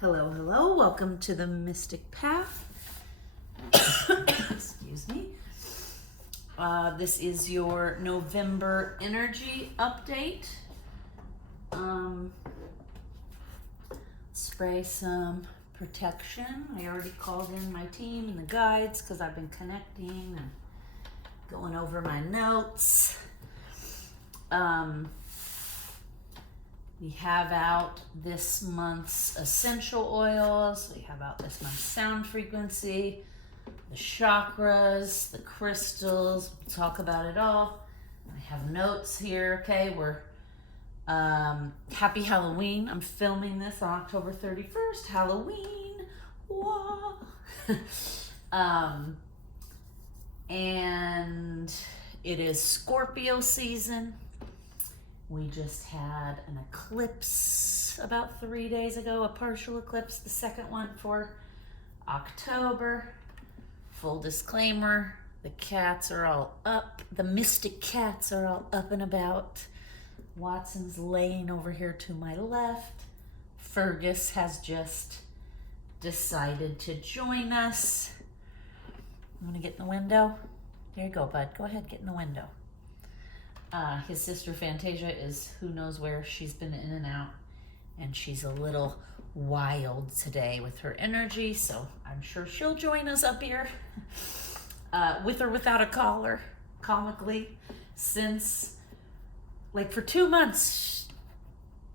Hello, hello. Welcome to the Mystic Path. Excuse me. This is your November energy update. Spray some protection. I already called in my team and the guides because I've been connecting and going over my notes. We have out this month's essential oils. We have out this month's sound frequency, the chakras, the crystals. We'll talk about it all. I have notes here. Okay, we're happy Halloween. I'm filming this on October 31st. Halloween. Wah. And it is Scorpio season. We just had an eclipse about 3 days ago, a partial eclipse, the second one for October. Full disclaimer, the cats are all up. The mystic cats are all up and about. Watson's laying over here to my left. Fergus has just decided to join us. I'm gonna get in the window. There you go, bud. Go ahead, get in the window. His sister Fantasia is who knows where. She's been in and out, and she's a little wild today with her energy, so I'm sure she'll join us up here with or without a collar, comically, since like for 2 months,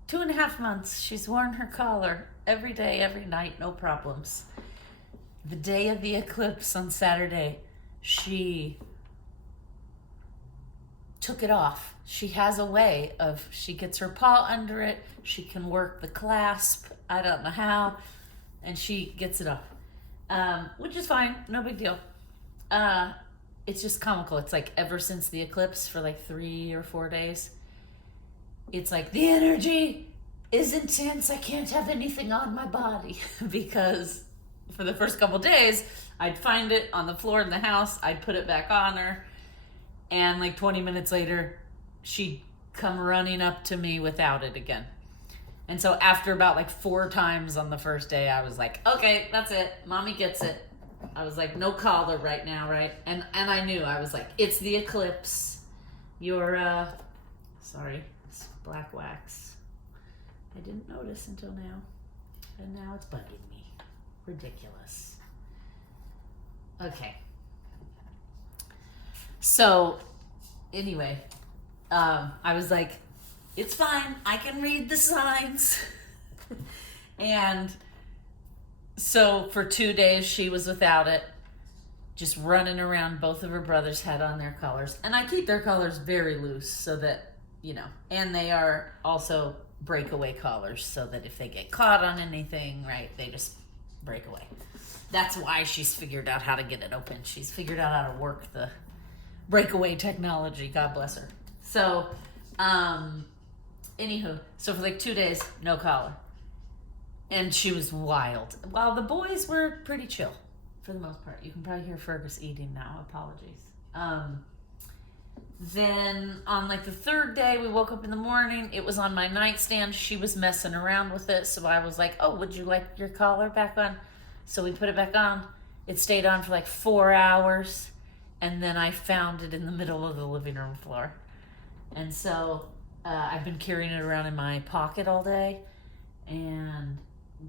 2.5 months, she's worn her collar every day, every night, no problems. The day of the eclipse on Saturday, she took it off. She has a way of, she gets her paw under it, she can work the clasp, I don't know how, and she gets it off, which is fine, no big deal. It's just comical. It's like ever since the eclipse for like 3 or 4 days, it's like the energy is intense. I can't have anything on my body because for the first couple days, I'd find it on the floor in the house, I'd put it back on her, and like 20 minutes later, she'd come running up to me without it again. And so after about like 4 times on the first day, I was like, okay, that's it. Mommy gets it. I was like, no collar right now, right? And I knew, I was like, it's the eclipse. Your, sorry, it's black wax. I didn't notice until now. And now it's bugging me. Ridiculous. Okay. So, anyway, I was like, it's fine. I can read the signs. And so for 2 days, she was without it, just running around. Both of her brothers had on their collars. And I keep their collars very loose so that, you know, and they are also breakaway collars so that if they get caught on anything, right, they just break away. That's why she's figured out how to get it open. She's figured out how to work the breakaway technology. God bless her. So, anywho, so for like 2 days, no collar. And she was wild. While the boys were pretty chill for the most part. You can probably hear Fergus eating now. Apologies. Then on like the 3rd day, we woke up in the morning. It was on my nightstand. She was messing around with it. So I was like, oh, would you like your collar back on? So we put it back on. It stayed on for like 4 hours. And then I found it in the middle of the living room floor. And so I've been carrying it around in my pocket all day. And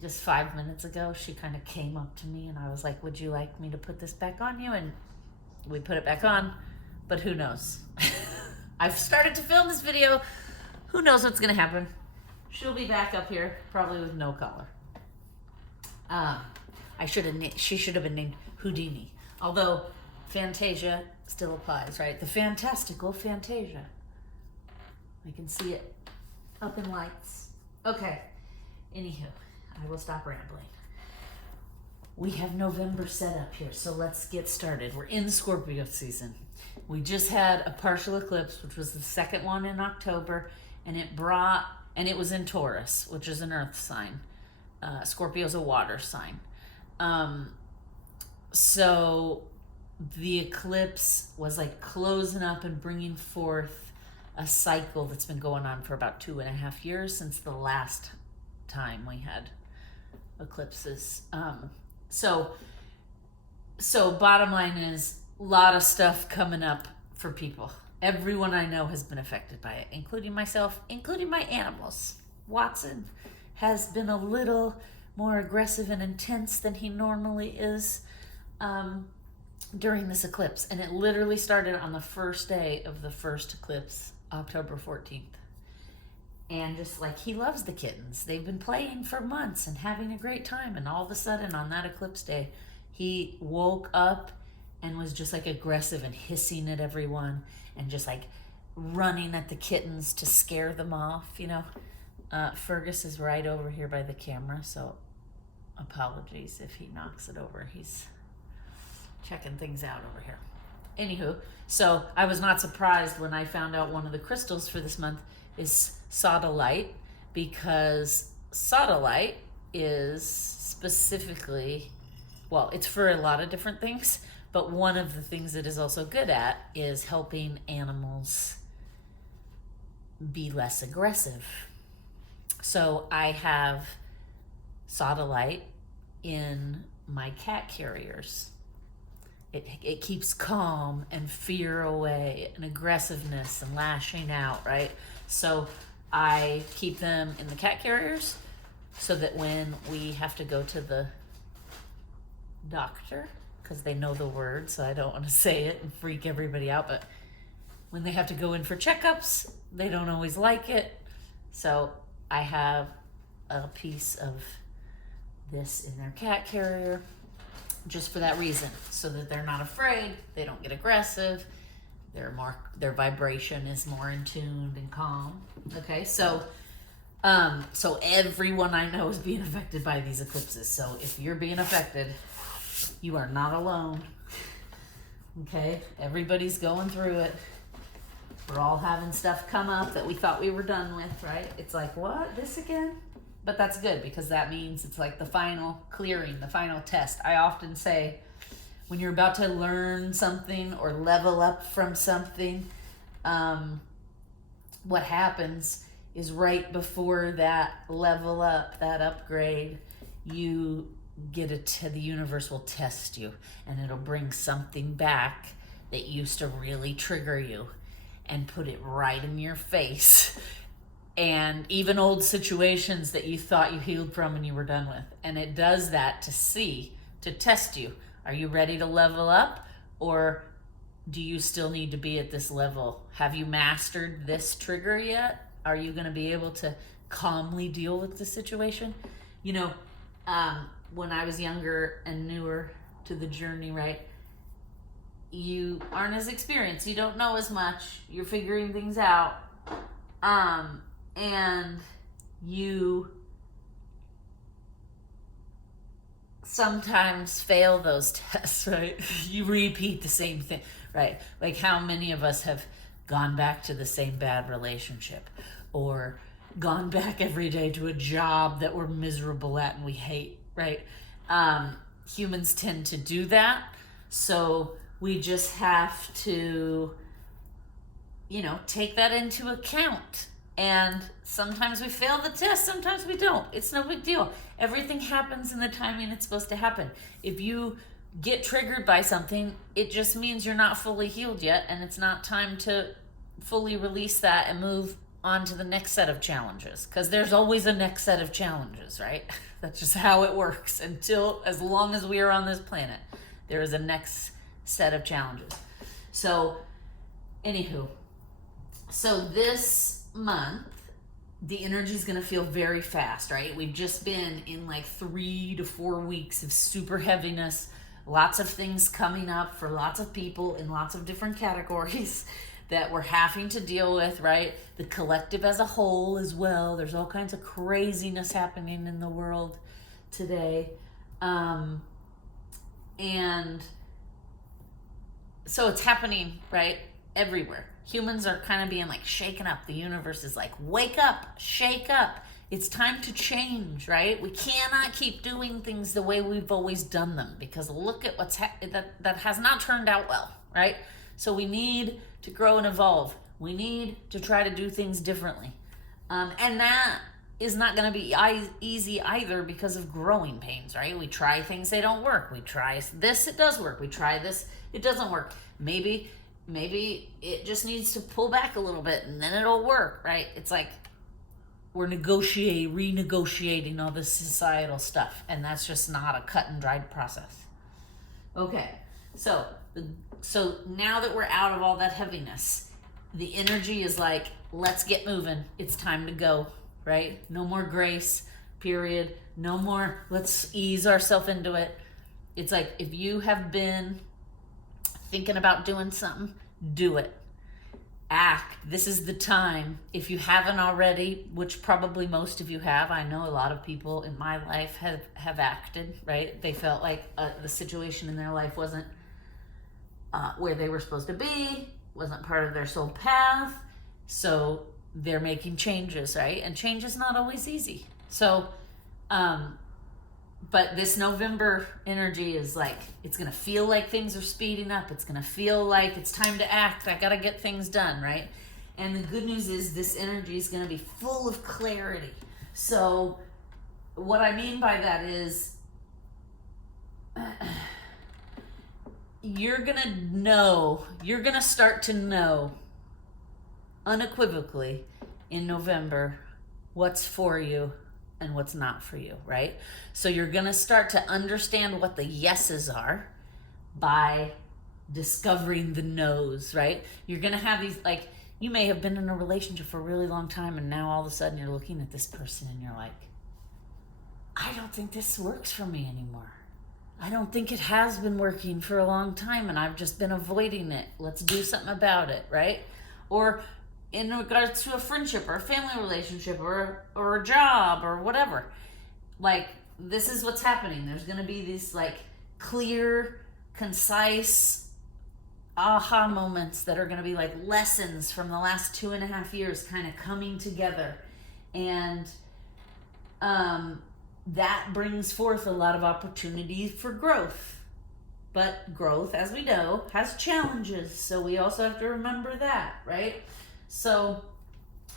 just 5 minutes ago, she kind of came up to me and I was like, would you like me to put this back on you? And we put it back on, but who knows? I've started to film this video. Who knows what's going to happen? She'll be back up here, probably with no collar. She should have been named Houdini. Although Fantasia still applies, right? The fantastical Fantasia. I can see it up in lights. Okay. Anywho, I will stop rambling. We have November set up here, so let's get started. We're in Scorpio season. We just had a partial eclipse, which was the second one in October, and it was in Taurus, which is an earth sign. Scorpio's a water sign. So the eclipse was like closing up and bringing forth a cycle that's been going on for about 2.5 years since the last time we had eclipses. So bottom line is a lot of stuff coming up for people. Everyone I know has been affected by it, including myself, including my animals. Watson has been a little more aggressive and intense than he normally is during this eclipse. And it literally started on the first day of the first eclipse, October 14th. And just like, he loves the kittens. They've been playing for months and having a great time. And all of a sudden on that eclipse day, he woke up and was just like aggressive and hissing at everyone and just like running at the kittens to scare them off, you know. Fergus is right over here by the camera, so apologies if he knocks it over. He's checking things out over here. Anywho, so I was not surprised when I found out one of the crystals for this month is sodalite, because sodalite is specifically, well, it's for a lot of different things, but one of the things it is also good at is helping animals be less aggressive. So I have sodalite in my cat carriers. It keeps calm and fear away and aggressiveness and lashing out, right? So I keep them in the cat carriers so that when we have to go to the doctor, because they know the word, so I don't want to say it and freak everybody out, but when they have to go in for checkups, they don't always like it. So I have a piece of this in their cat carrier just for that reason, so that they're not afraid, they don't get aggressive, their vibration is more in tuned and calm. Okay, so everyone I know is being affected by these eclipses. So if you're being affected, you are not alone. Okay, everybody's going through it. We're all having stuff come up that we thought we were done with, right? It's like, what, this again? But that's good, because that means it's like the final clearing, the final test. I often say, when you're about to learn something or level up from something, what happens is right before that level up, that upgrade, you get the universe will test you, and it'll bring something back that used to really trigger you and put it right in your face. And even old situations that you thought you healed from and you were done with. And it does that to test you. Are you ready to level up, or do you still need to be at this level? Have you mastered this trigger yet? Are you going to be able to calmly deal with the situation? You know, when I was younger and newer to the journey, right? You aren't as experienced. You don't know as much. You're figuring things out. And you sometimes fail those tests, right? You repeat the same thing, right? Like, how many of us have gone back to the same bad relationship, or gone back every day to a job that we're miserable at and we hate, right? Humans tend to do that. So we just have to, take that into account. And sometimes we fail the test, sometimes we don't. It's no big deal. Everything happens in the timing it's supposed to happen. If you get triggered by something, it just means you're not fully healed yet, and it's not time to fully release that and move on to the next set of challenges. Because there's always a next set of challenges, right? That's just how it works. As long as we are on this planet, there is a next set of challenges. So, anywho, so this month, the energy is going to feel very fast, right? We've just been in like 3 to 4 weeks of super heaviness, lots of things coming up for lots of people in lots of different categories that we're having to deal with, right? The collective as a whole as well. There's all kinds of craziness happening in the world today. And so it's happening, right? Everywhere. Humans are kind of being like shaken up. The universe is like, wake up, shake up. It's time to change, right? We cannot keep doing things the way we've always done them, because look at what's that has not turned out well, right? So we need to grow and evolve. We need to try to do things differently. And that is not going to be easy either because of growing pains, right? We try things, they don't work. We try this, it does work. We try this, it doesn't work. Maybe it just needs to pull back a little bit and then it'll work, right? It's like we're renegotiating all this societal stuff, and that's just not a cut and dried process. Okay, so now that we're out of all that heaviness, the energy is like, let's get moving. It's time to go, right? No more grace, period. No more, let's ease ourselves into it. It's like, if you have been thinking about doing something, do it. Act. This is the time. If you haven't already, which probably most of you have, I know a lot of people in my life have acted, right? They felt like the situation in their life wasn't where they were supposed to be, wasn't part of their soul path, so they're making changes, right? And change is not always easy. So, but this November energy is like, it's going to feel like things are speeding up. It's going to feel like it's time to act. I got to get things done, right? And the good news is this energy is going to be full of clarity. So what I mean by that is you're going to start to know unequivocally in November what's for you and what's not for you, right? So you're going to start to understand what the yeses are by discovering the no's, right? You're going to have these, like, you may have been in a relationship for a really long time, and now all of a sudden you're looking at this person and you're like, I don't think this works for me anymore. I don't think it has been working for a long time, and I've just been avoiding it. Let's do something about it, right? Or in regards to a friendship or a family relationship or a job or whatever. Like, this is what's happening. There's going to be these like clear, concise aha moments that are going to be like lessons from the last 2.5 years kind of coming together. And that brings forth a lot of opportunities for growth. But growth, as we know, has challenges. So we also have to remember that, right? So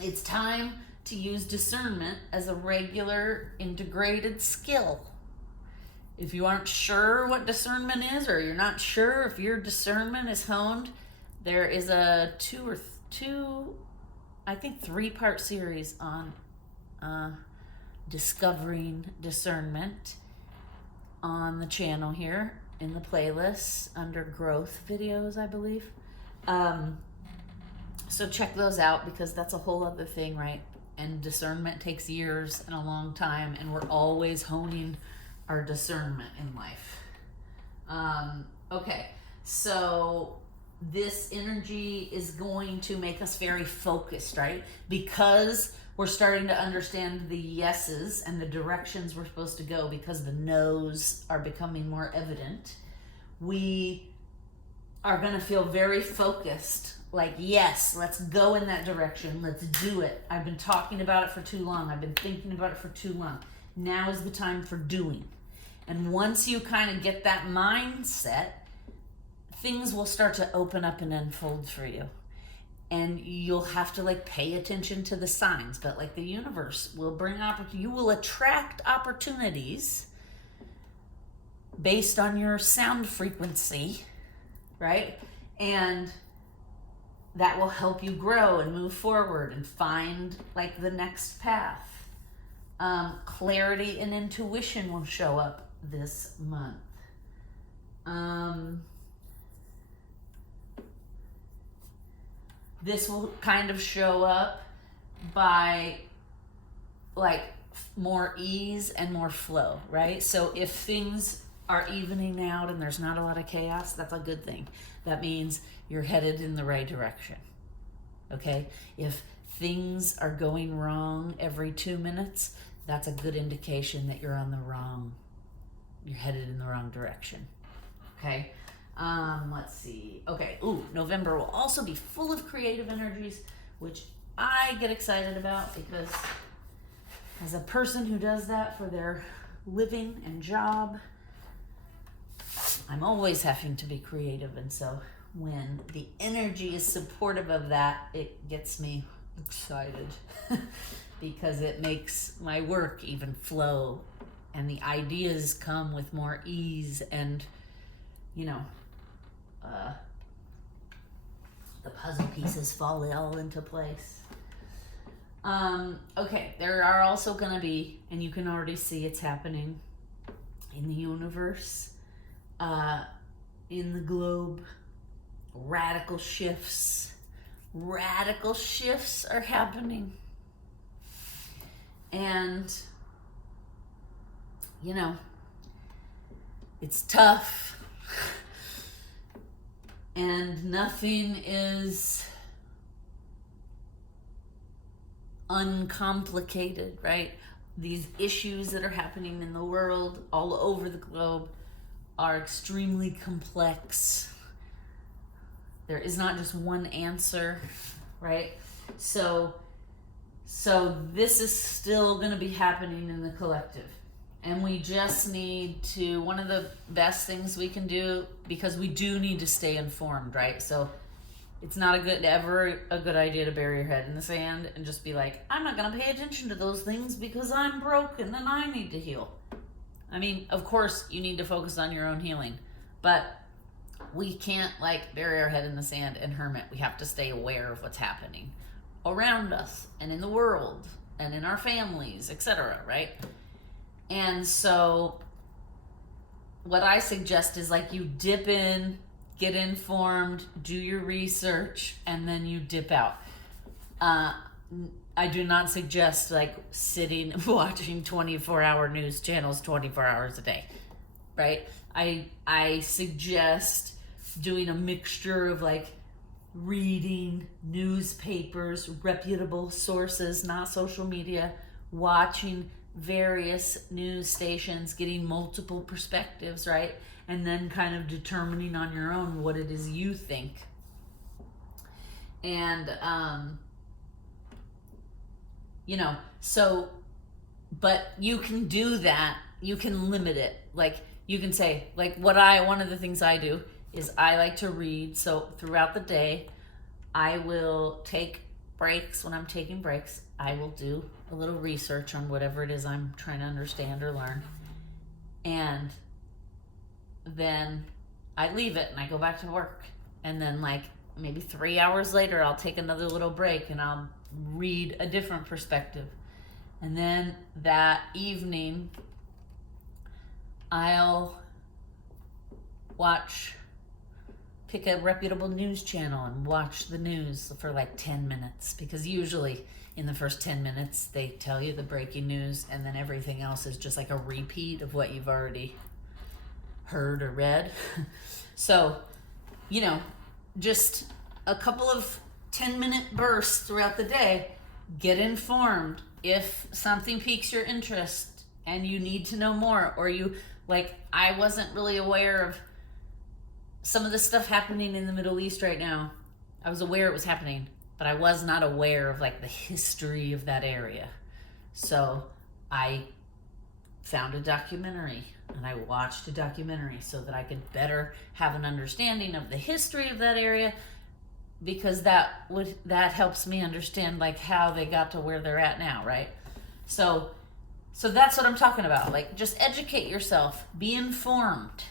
it's time to use discernment as a regular integrated skill. If you aren't sure what discernment is, or you're not sure if your discernment is honed, there is a 3-part series on discovering discernment on the channel here in the playlist under growth videos, I believe. So check those out, because that's a whole other thing, right? And discernment takes years and a long time, and we're always honing our discernment in life. Okay, so this energy is going to make us very focused, right? Because we're starting to understand the yeses and the directions we're supposed to go, because the no's are becoming more evident. We are going to feel very focused. Like, yes, let's go in that direction. Let's do it. I've been talking about it for too long. I've been thinking about it for too long. Now is the time for doing. And once you kind of get that mindset, things will start to open up and unfold for you. And you'll have to like pay attention to the signs. But like the universe will bring you will attract opportunities based on your sound frequency, right? And that will help you grow and move forward and find like the next path. Clarity and intuition will show up this month. This will kind of show up by like more ease and more flow, right? So if things are evening out and there's not a lot of chaos, that's a good thing. That means you're headed in the right direction, okay? If things are going wrong every 2 minutes, that's a good indication that you're headed in the wrong direction, okay? Let's see. Okay, November will also be full of creative energies, which I get excited about, because as a person who does that for their living and job, I'm always having to be creative, and so when the energy is supportive of that, it gets me excited because it makes my work even flow, and the ideas come with more ease, and the puzzle pieces fall all into place. Okay, there are also going to be, and you can already see it's happening in the universe, in the globe, radical shifts. Radical shifts are happening. And, it's tough. And nothing is uncomplicated, right? These issues that are happening in the world, all over the globe, are extremely complex. There is not just one answer, right? So this is still going to be happening in the collective. And we just need to, one of the best things we can do, because we do need to stay informed, right? So it's not ever a good idea to bury your head in the sand and just be like, I'm not going to pay attention to those things because I'm broken and I need to heal. I mean, of course, you need to focus on your own healing, but we can't bury our head in the sand and hermit. We have to stay aware of what's happening around us and in the world and in our families, etc., right? And so what I suggest is you dip in, get informed, do your research, and then you dip out. I do not suggest sitting watching 24-hour news channels 24 hours a day, right? I suggest doing a mixture of reading newspapers, reputable sources, not social media, watching various news stations, getting multiple perspectives, right? And then kind of determining on your own what it is you think. And, but you can do that. You can limit it. You can say, one of the things I do is I like to read. So throughout the day, I will take breaks. When I'm taking breaks, I will do a little research on whatever it is I'm trying to understand or learn. And then I leave it and I go back to work. And then maybe 3 hours later, I'll take another little break and I'll read a different perspective. And then that evening, I'll pick a reputable news channel and watch the news for 10 minutes, because usually in the first 10 minutes they tell you the breaking news, and then everything else is just a repeat of what you've already heard or read. So, just a couple of 10-minute bursts throughout the day, get informed. If something piques your interest and you need to know more, or I wasn't really aware of some of the stuff happening in the Middle East right now. I was aware it was happening, but I was not aware of the history of that area. So I found a documentary and I watched a documentary so that I could better have an understanding of the history of that area, because that helps me understand how they got to where they're at now, right? So that's what I'm talking about. Just educate yourself, be informed.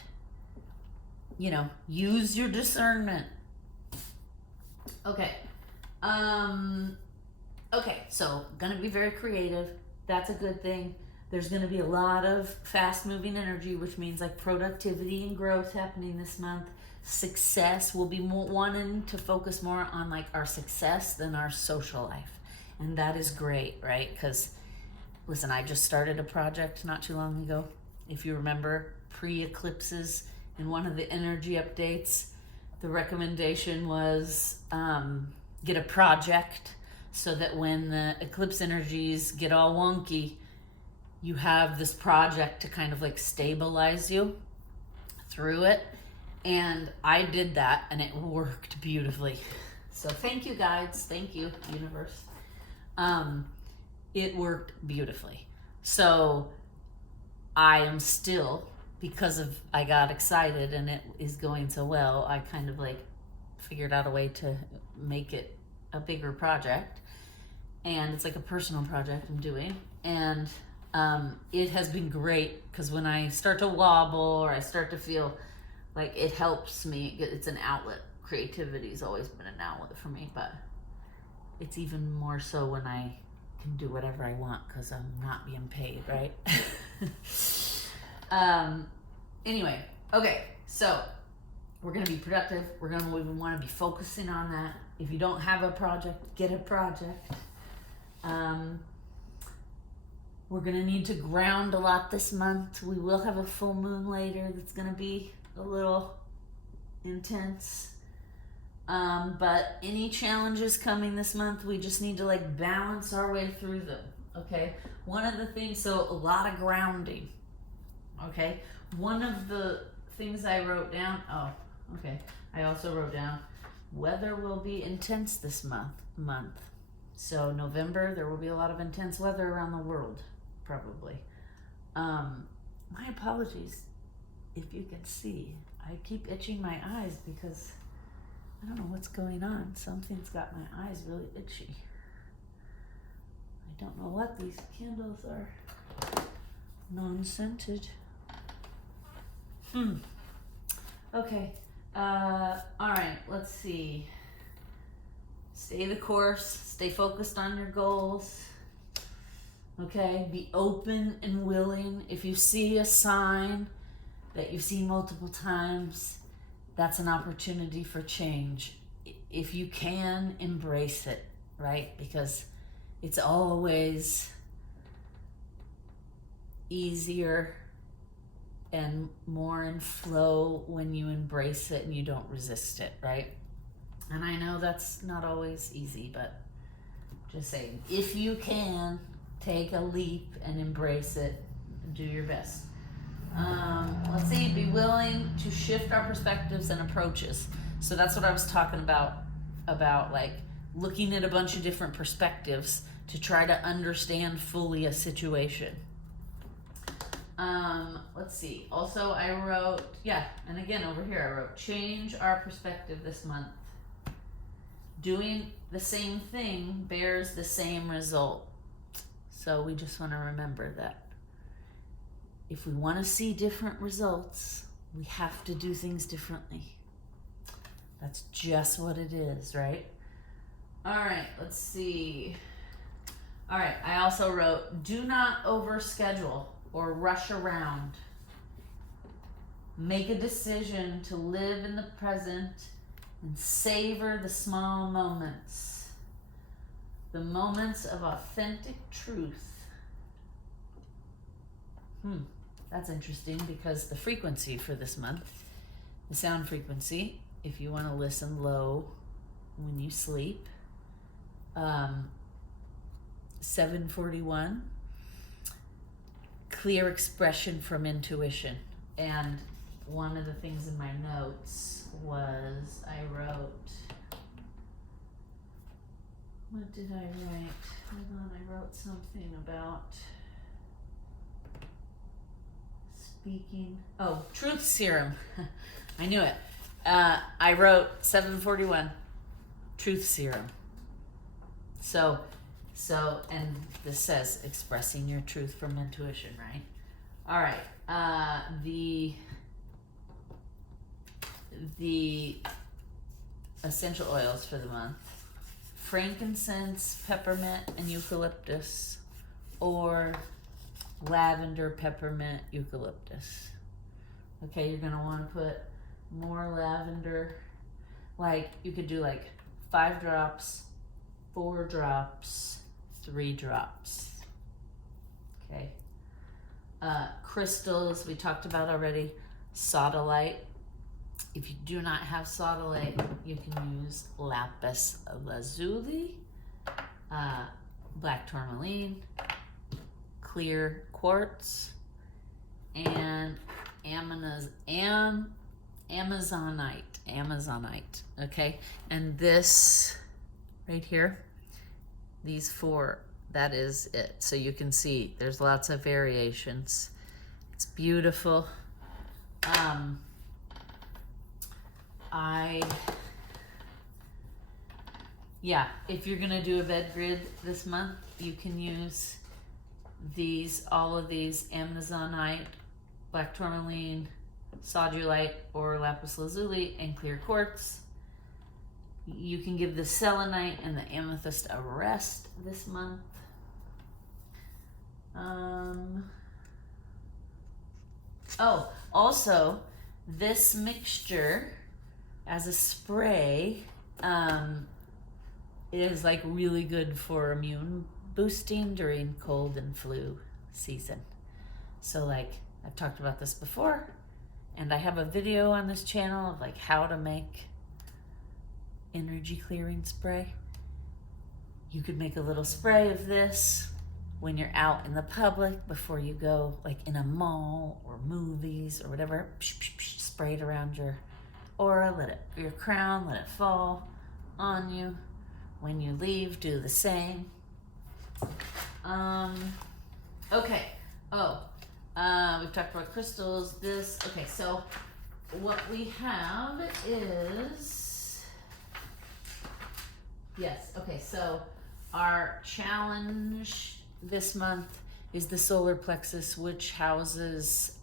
Use your discernment. Okay. Okay, so gonna be very creative. That's a good thing. There's gonna be a lot of fast-moving energy, which means productivity and growth happening this month. Success, will be wanting to focus more on our success than our social life. And that is great, right? Because, listen, I just started a project not too long ago. If you remember, pre-eclipses, in one of the energy updates, the recommendation was get a project so that when the eclipse energies get all wonky, you have this project to kind of stabilize you through it. And I did that and it worked beautifully. So thank you, guides. Thank you, universe. It worked beautifully. So I am still, because I got excited and it is going so well, I kind of figured out a way to make it a bigger project. and it's like a personal project I'm doing. And it has been great because when I start to wobble or I start to feel like it helps me, it's an outlet. Creativity's always been an outlet for me, but it's even more so when I can do whatever I want because I'm not being paid, right? Anyway, okay, so we're going to be productive. We want to be focusing on that. If you don't have a project, get a project. We're going to need to ground a lot this month. We will have a full moon later that's going to be a little intense. But any challenges coming this month, we just need to like balance our way through them, okay? One of the things, so a lot of grounding, okay? One of the things I wrote down, I also wrote down, weather will be intense this month. So November, there will be a lot of intense weather around the world, probably. My apologies if you can see. I keep itching my eyes because I don't know what's going on. Something's got my eyes really itchy. I don't know what these candles are. Non-scented. Okay. All right, let's see. Stay the course. Stay focused on your goals. Okay, be open and willing. If you see a sign that you've seen multiple times, that's an opportunity for change. If you can, embrace it, right? Because it's always easier and more in flow when you embrace it and you don't resist it, right? And I know that's not always easy, but just saying, if you can, take a leap and embrace it and do your best. Let's see, be willing to shift our perspectives and approaches. So that's what I was talking about like looking at a bunch of different perspectives to try to understand fully a situation. Let's see. Also, I wrote, and again over here I wrote, change our perspective this month. Doing the same thing bears the same result. So we just want to remember that. If we want to see different results, we have to do things differently. That's just what it is, right? All right, let's see. All right, I also wrote, do not overschedule or rush around. Make a decision to live in the present and savor the small moments. The moments of authentic truth. That's interesting because the frequency for this month, the sound frequency, if you want to listen low when you sleep, 741, clear expression from intuition. And one of the things in my notes was I wrote, what did I write? Hold on, I wrote something about speaking. Oh, truth serum. I knew it. I wrote 741, truth serum. So, and this says expressing your truth from intuition, right? All right. The essential oils for the month: frankincense, peppermint, and eucalyptus, or lavender, peppermint, eucalyptus. Okay, you're gonna want to put more lavender. Like you could do like 5 drops, 4 drops, 3 drops. Okay. Crystals we talked about already. Sodalite. If you do not have sodalite, you can use lapis lazuli, black tourmaline, clear quartz, and Amazonite. Okay, and this right here, these 4, that is it. So you can see there's lots of variations. It's beautiful. yeah, if you're gonna do a bed grid this month, you can use all of these amazonite, black tourmaline, sodulite, or lapis lazuli, and clear quartz. You can give the selenite and the amethyst a rest this month. Oh, also, this mixture as a spray, it is like really good for immune boosting during cold and flu season. So like, I've talked about this before, and I have a video on this channel of like how to make energy clearing spray. You could make a little spray of this when you're out in the public before you go, like in a mall or movies or whatever. Spray it around your aura, your crown, let it fall on you. When you leave, do the same. Okay. We've talked about crystals. Okay, so what we have is, yes, okay, so our challenge this month is the solar plexus, which houses,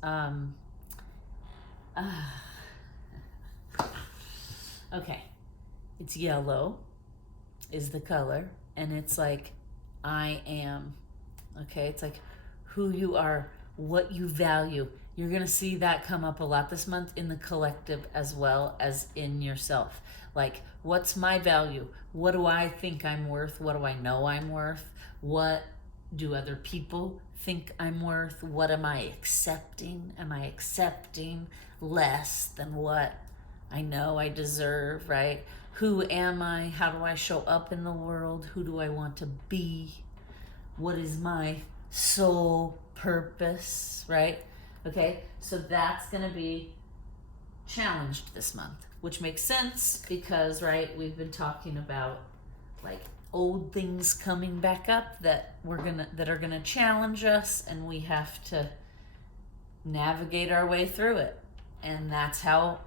okay, it's yellow is the color, and it's like, I am, okay, it's like who you are, what you value. You're gonna see that come up a lot this month in the collective as well as in yourself. Like, what's my value? What do I think I'm worth? What do I know I'm worth? What do other people think I'm worth? What am I accepting? Am I accepting less than what I know I deserve, right? Who am I? How do I show up in the world? Who do I want to be? What is my soul purpose, right? Okay, so that's going to be challenged this month, which makes sense because, right, we've been talking about like old things coming back up that are going to challenge us, and we have to navigate our way through it. And that's how,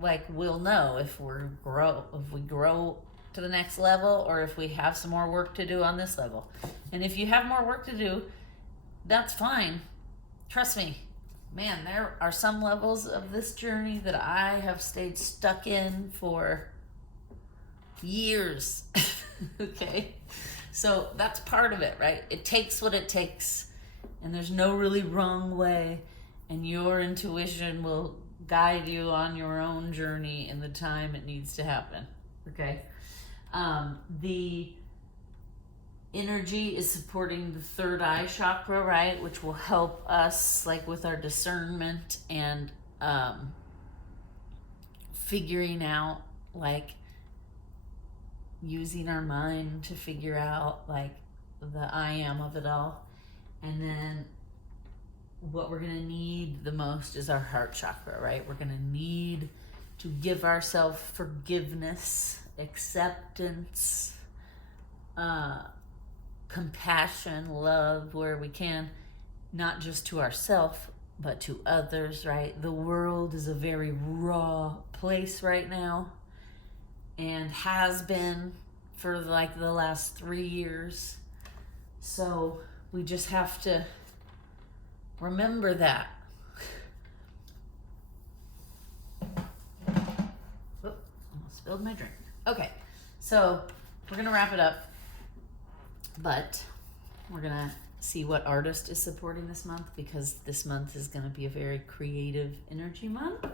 like, we'll know if we grow to the next level or if we have some more work to do on this level. And if you have more work to do, that's fine. Trust me, man, there are some levels of this journey that I have stayed stuck in for years. Okay, so that's part of it, right? It takes what it takes, and there's no really wrong way, and your intuition will guide you on your own journey in the time it needs to happen. Okay, the energy is supporting the third eye chakra, right, which will help us like with our discernment and figuring out, like using our mind to figure out like the I am of it all. And then what we're going to need the most is our heart chakra, right? We're going to need to give ourselves forgiveness, acceptance, compassion, love where we can, not just to ourselves, but to others, right? The world is a very raw place right now and has been for like the last 3 years. So we just have to remember that. Oop, almost spilled my drink. Okay, so we're gonna wrap it up, but we're gonna see what artist is supporting this month, because this month is gonna be a very creative energy month.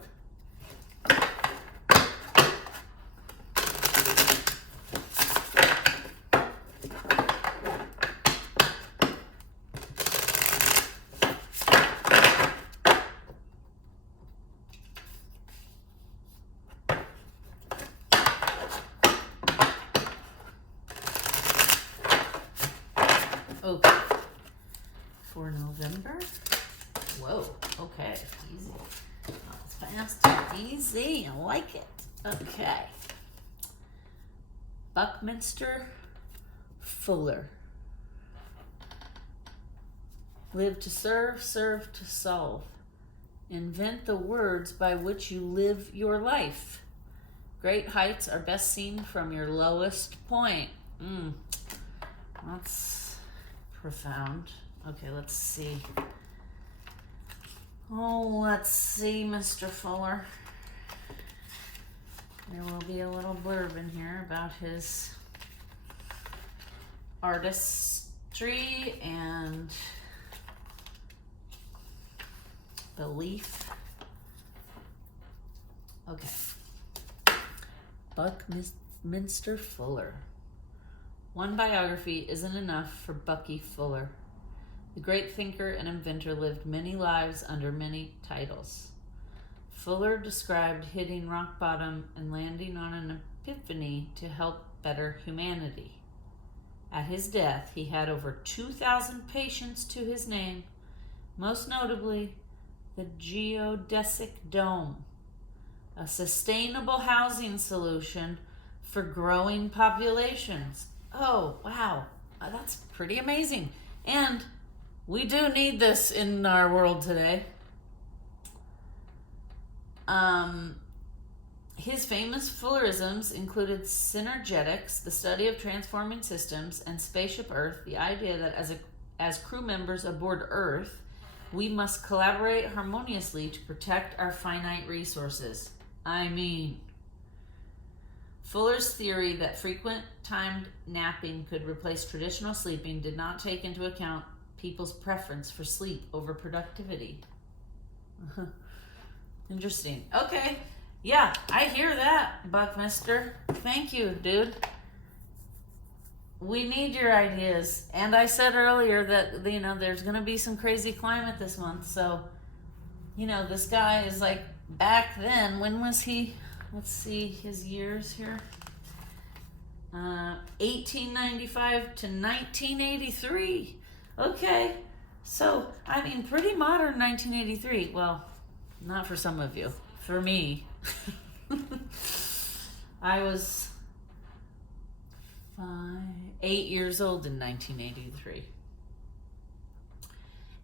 Okay, for November. Whoa, okay, easy. That's fast and easy, I like it. Okay. Buckminster Fuller. Live to serve, serve to solve. Invent the words by which you live your life. Great heights are best seen from your lowest point. That's profound. Okay, let's see. Oh, let's see, Mr. Fuller. There will be a little blurb in here about his artistry and belief. Okay. Buckminster Fuller. One biography isn't enough for Bucky Fuller. The great thinker and inventor lived many lives under many titles. Fuller described hitting rock bottom and landing on an epiphany to help better humanity. At his death, he had over 2,000 patients to his name, most notably the geodesic dome, a sustainable housing solution for growing populations. Oh, wow. That's pretty amazing. And we do need this in our world today. His famous Fullerisms included synergetics, the study of transforming systems, and Spaceship Earth, the idea that as crew members aboard Earth, we must collaborate harmoniously to protect our finite resources. I mean, Fuller's theory that frequent timed napping could replace traditional sleeping did not take into account people's preference for sleep over productivity. Interesting. Okay. Yeah, I hear that, Buckminster. Thank you, dude. We need your ideas. And I said earlier that, there's going to be some crazy climate this month. So, this guy is like back then. When was he? Let's see his years here. 1895 to 1983. Okay. So, pretty modern 1983. Well, not for some of you. For me. I was 8 years old in 1983.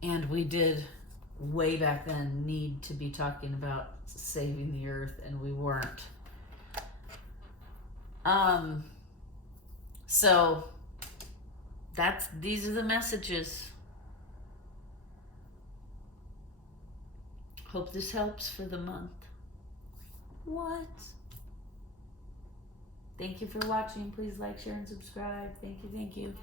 And we did, way back then, need to be talking about saving the earth, and we weren't. So, these are the messages. Hope this helps for the month. What? Thank you for watching. Please like, share, and subscribe. Thank you.